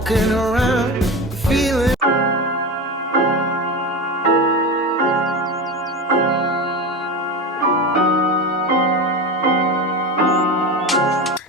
walking around feeling.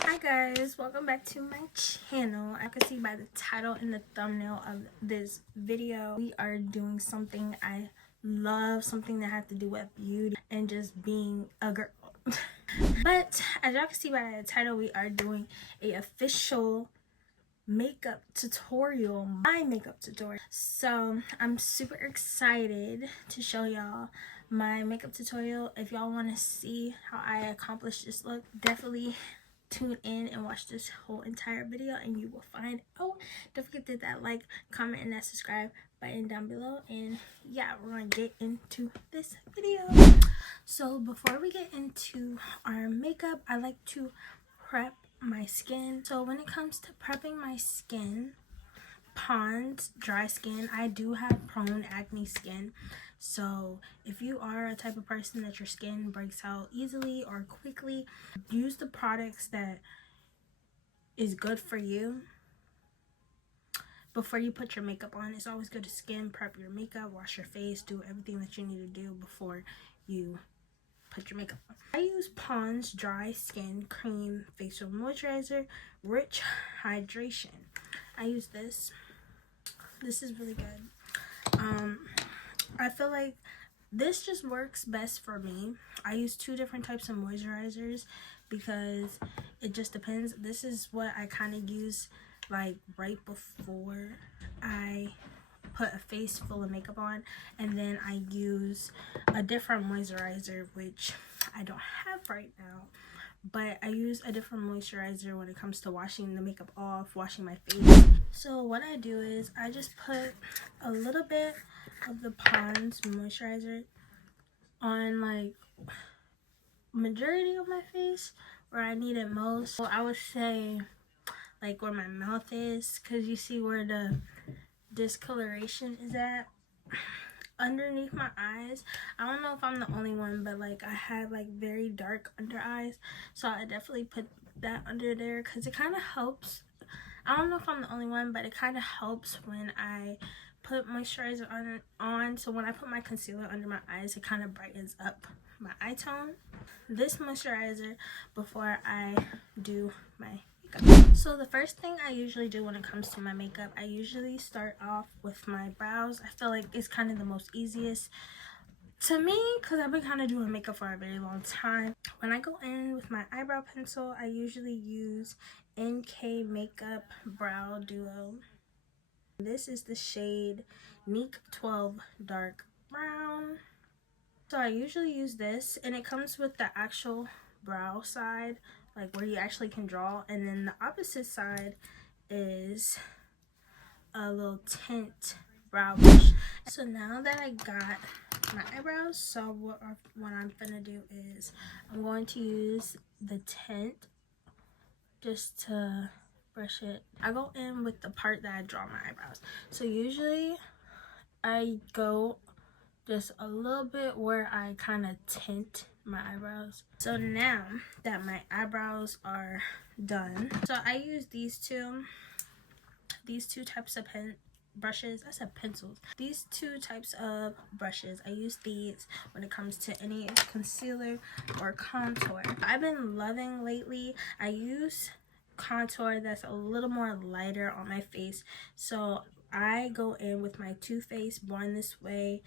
Hi guys, welcome back to my channel. I can see by the title and the thumbnail of this video, we are doing something I love, something that has to do with beauty and just being a girl. But as y'all can see by the title, we are doing a official makeup tutorial, my makeup tutorial. So I'm super excited to show y'all my makeup tutorial. If y'all want to see how I accomplish this look, definitely tune in and watch this whole entire video and you will find out. Don't forget to hit that like, comment, and that subscribe button down below. And yeah, we're gonna get into this video. So before we get into our makeup, I like to prep my skin. So when it comes to prepping my skin, Pond's dry skin, I do have prone acne skin. So if you are a type of person that your skin breaks out easily or quickly, use the products that is good for you before you put your makeup on. It's always good to skin prep your makeup, wash your face, do everything that you need to do before you put your makeup on. I use Pond's dry skin cream facial moisturizer, rich hydration. I use this. This is really good. I feel like this just works best for me. I use two different types of moisturizers because it just depends. This is what I kind of use like right before I put a face full of makeup on, and then I use a different moisturizer which I don't have right now, but I use a different moisturizer when it comes to washing the makeup off, washing my face. So what I do is I just put a little bit of the Pond's moisturizer on like majority of my face where I need it most. So I would say like where my mouth is, because you see where the discoloration is at underneath my eyes. I don't know if I'm the only one, but like I have like very dark under eyes, so I definitely put that under there because it kind of helps. I don't know if I'm the only one, but it kind of helps when I put moisturizer on. So when I put my concealer under my eyes, it kind of brightens up my eye tone. This moisturizer before I do my makeup. So the first thing I usually do when it comes to my makeup, I usually start off with my brows. I feel like it's kind of the most easiest to me because I've been kind of doing makeup for a very long time. When I go in with my eyebrow pencil, I usually use NK Makeup Brow Duo. This is the shade Neek 12 Dark Brown. So I usually use this, and it comes with the actual brow side, like where you actually can draw, and then the opposite side is a little tint brow brush. So now that I got my eyebrows, so what I'm gonna do is I'm going to use the tint just to brush it. I go in with the part that I draw my eyebrows. So usually I go just a little bit where I kind of tint my eyebrows. So now that my eyebrows are done, so I use these two types of brushes. I said pencils. These two types of brushes, I use these when it comes to any concealer or contour. I've been loving lately, I use contour that's a little more lighter on my face, so I go in with my Too Faced Born This Way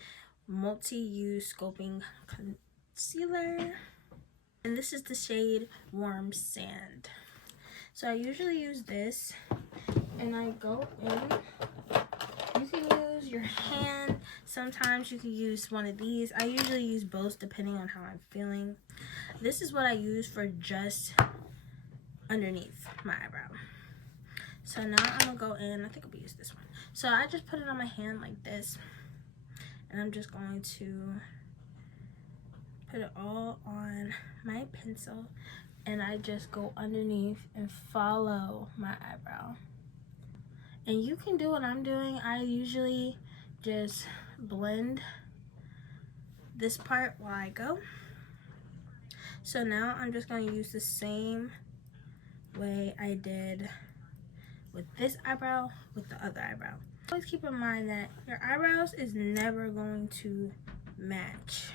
multi-use sculpting concealer, and this is the shade Warm Sand. So I usually use this, and I go in. You can use your hand, sometimes you can use one of these. I usually use both depending on how I'm feeling. This is what I use for just underneath my eyebrow. So now I'm gonna go in, I think I'll use this one. So I just put it on my hand like this, and I'm just going to put it all on my pencil, and I just go underneath and follow my eyebrow. And you can do what I'm doing. I usually just blend this part while I go. So now I'm just going to use the same way I did with this eyebrow with the other eyebrow. Always keep in mind that your eyebrows is never going to match.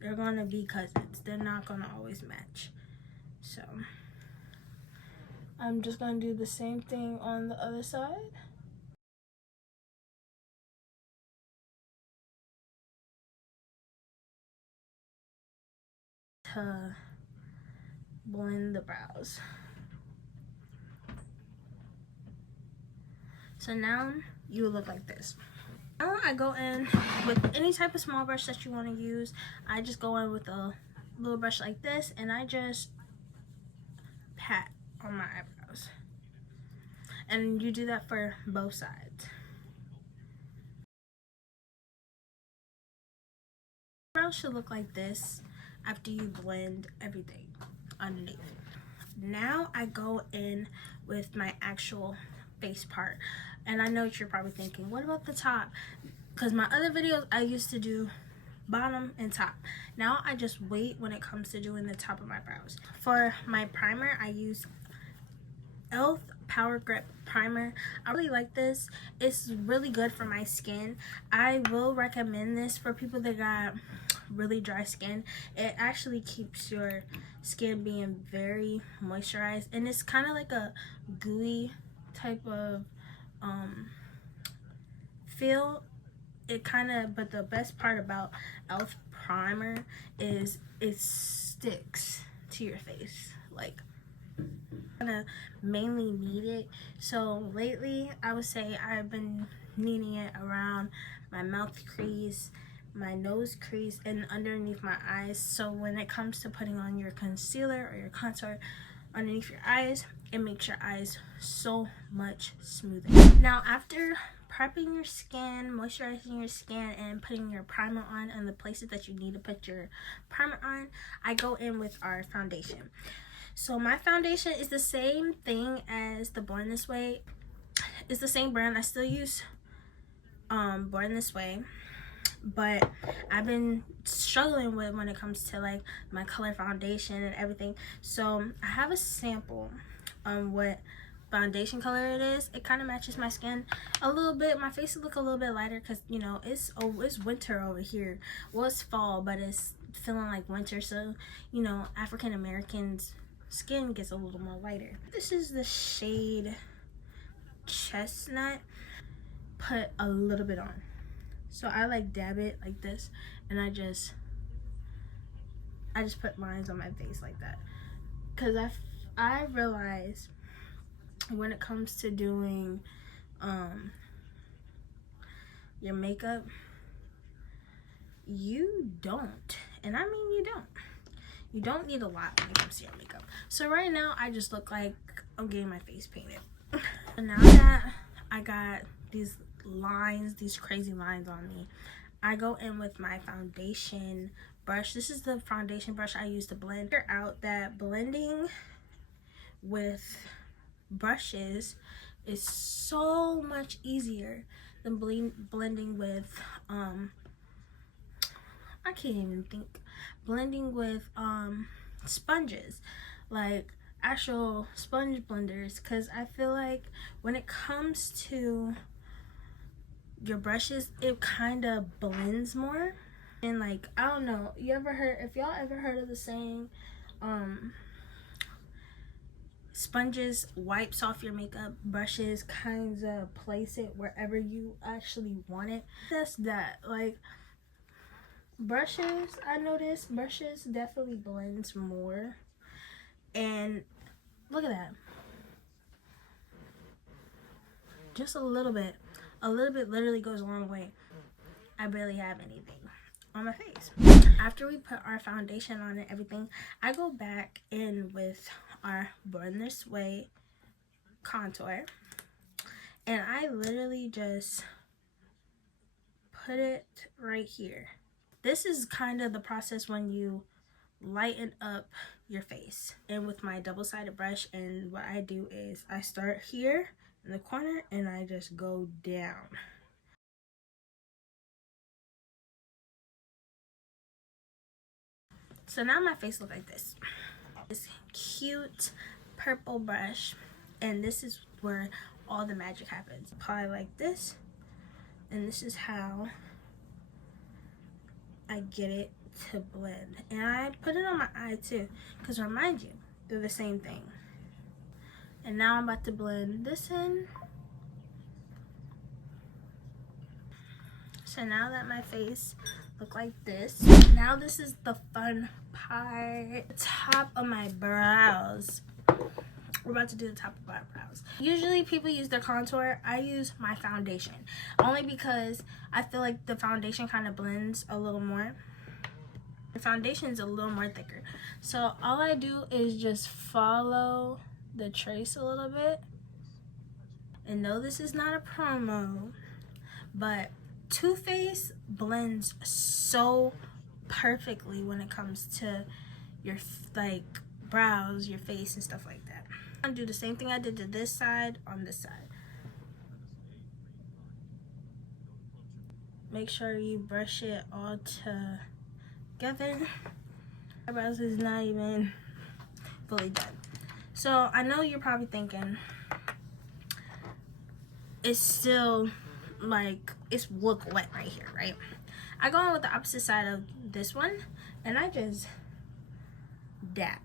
They're going to be cousins. They're not going to always match. So I'm just going to do the same thing on the other side. To blend the brows. So now you look like this. Now I go in with any type of small brush that you want to use. I just go in with a little brush like this and I just pat on my eyebrows. And you do that for both sides. Eyebrows should look like this after you blend everything underneath. Now I go in with my actual face part. And I know what you're probably thinking, what about the top? Because my other videos I used to do bottom and top. Now I just wait when it comes to doing the top of my brows. For my primer, I use e.l.f. Power Grip Primer. I really like this. It's really good for my skin. I will recommend this for people that got really dry skin. It actually keeps your skin being very moisturized, and it's kind of like a gooey type of feel. But the best part about e.l.f. primer is it sticks to your face. Like, kind of mainly need it. So lately I would say I've been needing it around my mouth crease, my nose crease, and underneath my eyes. So when it comes to putting on your concealer or your contour underneath your eyes, it makes your eyes so much smoother. Now after prepping your skin, moisturizing your skin, and putting your primer on and the places that you need to put your primer on, I go in with our foundation. So my foundation is the same thing as the Born This Way. It's the same brand. I still use Born This Way, but I've been struggling with when it comes to like my color foundation and everything. So I have a sample on what foundation color it is. It kind of matches my skin a little bit. My face will look a little bit lighter because, you know, it's winter over here. Well, it's fall, but it's feeling like winter. So, you know, African Americans' skin gets a little more lighter. This is the shade Chestnut. Put a little bit on. So I like dab it like this, and I just put lines on my face like that. Cause I realize when it comes to doing your makeup, you don't, and I mean you don't need a lot when it comes to your makeup. So right now I just look like I'm getting my face painted. And now that I got these lines, these crazy lines on me, I go in with my foundation brush. This is the foundation brush I use to blend. Figure out that blending with brushes is so much easier than blending with I can't even think. Blending with sponges, like actual sponge blenders, because I feel like when it comes to your brushes, it kind of blends more. And like, I don't know, if y'all ever heard of the saying, sponges wipes off your makeup, brushes kind of place it wherever you actually want it. That's that. Like, brushes, I noticed brushes definitely blends more. And look at that, just a little bit literally goes a long way. I barely have anything on my face. After we put our foundation on and everything, I go back in with our Born This Way contour, and I literally just put it right here. This is kind of the process when you lighten up your face. And with my double-sided brush, and what I do is I start here in the corner and I just go down. So now my face looks like this. This cute purple brush, And this is where all the magic happens. Apply like this, and this is how I get it to blend. And I put it on my eye too, because remind you, they're the same thing. And now I'm about to blend this in. So now that my face look like this, now this is the fun part. The top of my brows. We're about to do the top of my brows. Usually people use their contour. I use my foundation. Only because I feel like the foundation kind of blends a little more. The foundation is a little more thicker. So all I do is just follow the trace a little bit. And no, this is not a promo, but Too Faced blends so perfectly when it comes to your like brows, your face, and stuff like that. I'm gonna do the same thing I did to this side on this side. Make sure you brush it all together. My brows is not even fully done. So I know you're probably thinking it's still like it's look wet right here, right? I go on with the opposite side of this one and I just dap.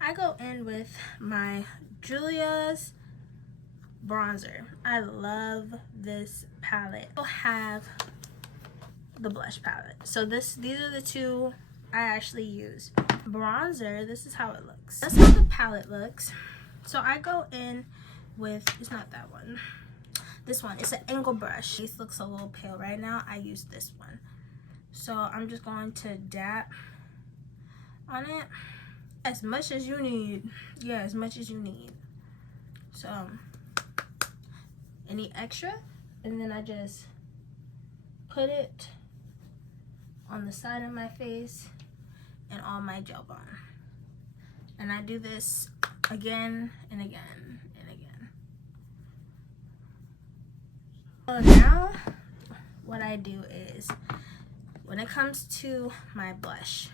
I go in with my Julia's bronzer. I love this palette. I have the blush palette. So these are the two I actually use. Bronzer, this is how it looks. That's how the palette looks. So I go in with, it's not that one. This one, it's an angle brush. This looks a little pale right now. I use this one. So I'm just going to dap on it as much as you need. Yeah, as much as you need. So any extra, and then I just put it on the side of my face and on my gel bone. And I do this again and again and again. So now what I do is, when it comes to my blush,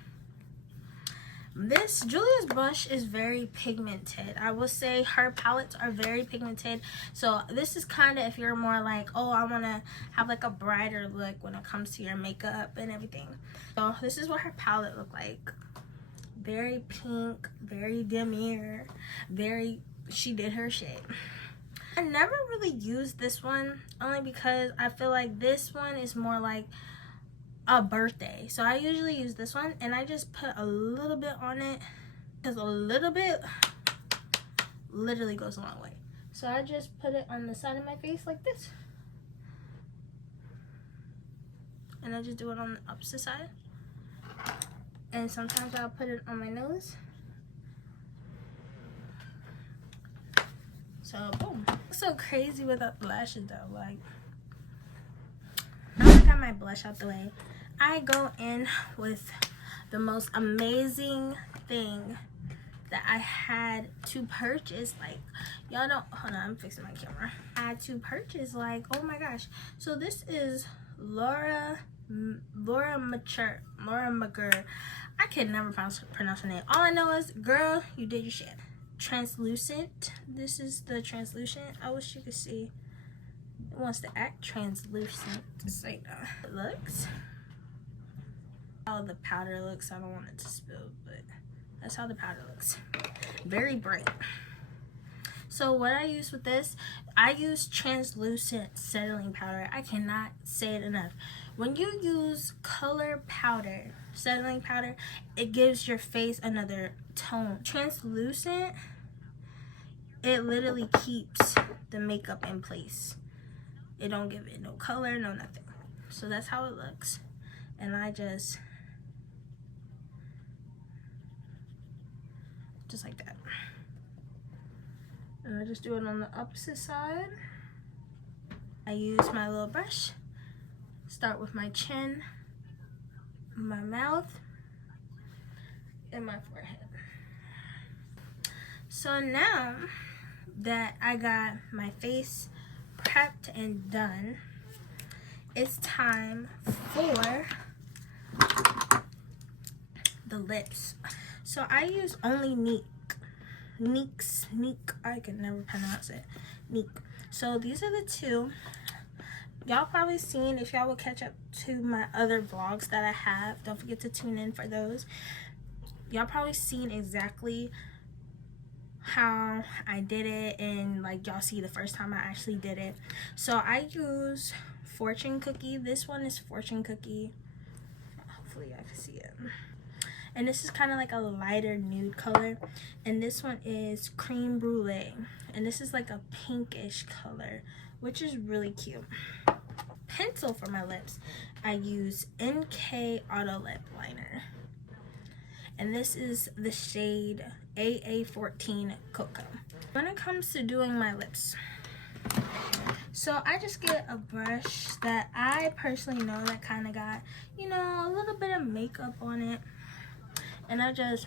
this Julia's blush is very pigmented. I will say her palettes are very pigmented. So this is kind of if you're more like, oh, I want to have like a brighter look when it comes to your makeup and everything. So this is what her palette looked like. Very pink, very demi-mere, very, she did her shit. I never really used this one, only because I feel like this one is more like a birthday. So I usually use this one, and I just put a little bit on it, because a little bit literally goes a long way. So I just put it on the side of my face like this, and I just do it on the opposite side. And sometimes I'll put it on my nose. So boom. It's so crazy without the lashes though. Like, now I got my blush out the way, I go in with the most amazing thing that I had to purchase. Like, y'all don't, hold on, I'm fixing my camera. I had to purchase, like, oh my gosh. So this is Laura Mature. I can never pronounce her name. All I know is, girl, you did your shit. Translucent. This is the translucent. I wish you could see. It wants to act translucent. Just like that. It looks. How the powder looks. I don't want it to spill, but that's how the powder looks. Very bright. So what I use with this, I use translucent settling powder. I cannot say it enough. When you use color powder, settling powder, it gives your face another tone. Translucent, it literally keeps the makeup in place. It don't give it no color, no nothing. So that's how it looks. And I just like that. And I just do it on the opposite side. I use my little brush. Start with my chin, my mouth, and my forehead. So now that I got my face prepped and done, it's time for the lips. So I use only Meek. Neek, I can never pronounce it. Neek. So these are the two. Y'all probably seen, if y'all will catch up to my other vlogs that I have, don't forget to tune in for those. Y'all probably seen exactly how I did it, and like y'all see the first time I actually did it. So I use Fortune Cookie. This one is Fortune Cookie. Hopefully y'all can see it. And this is kind of like a lighter nude color. And this one is Cream Brulee. And this is like a pinkish color, which is really cute. Pencil for my lips, I use NK Auto Lip Liner. And this is the shade AA14 Cocoa. When it comes to doing my lips, so I just get a brush that I personally know that kind of got, you know, a little bit of makeup on it. And I just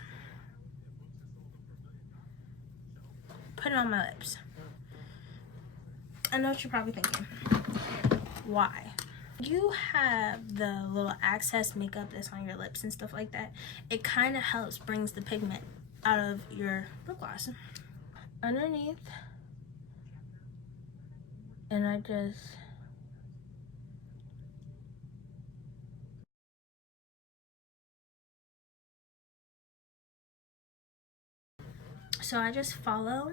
put it on my lips. I know what you're probably thinking. Why? You have the little access makeup that's on your lips and stuff like that. It kind of helps brings the pigment out of your lip gloss. Underneath. And I just... So I just follow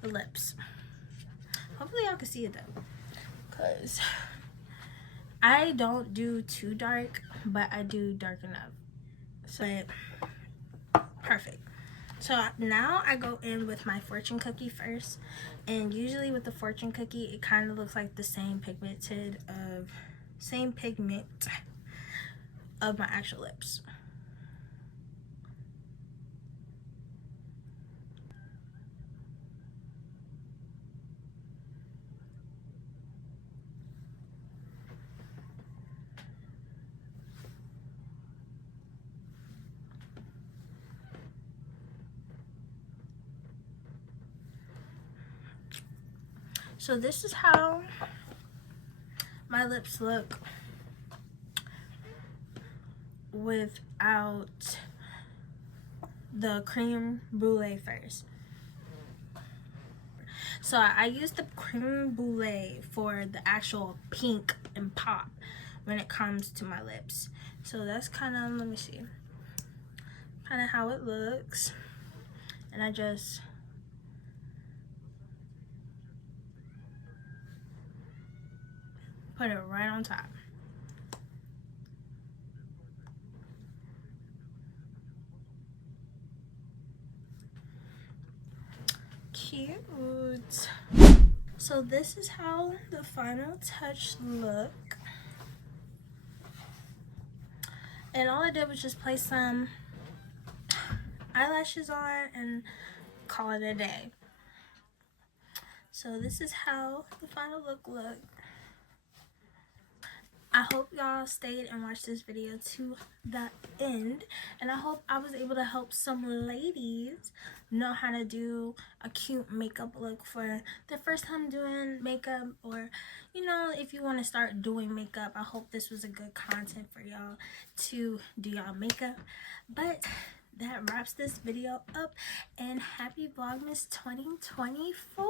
the lips. Hopefully y'all can see it though, because I don't do too dark, but I do dark enough. So perfect. So now I go in with my Fortune Cookie first, and usually with the Fortune Cookie, it kind of looks like the same pigment of my actual lips. So this is how my lips look without the Cream Brulee first. So I use the Cream Brulee for the actual pink and pop when it comes to my lips. So that's kind of, let me see, kind of how it looks. And I just put it right on top. Cute. So this is how the final touch look. And all I did was just place some eyelashes on and call it a day. So this is how the final look. I hope y'all stayed and watched this video to the end, and I hope I was able to help some ladies know how to do a cute makeup look for their first time doing makeup, or you know, if you want to start doing makeup. I hope this was a good content for y'all to do y'all makeup. But that wraps this video up, and happy Vlogmas 2024.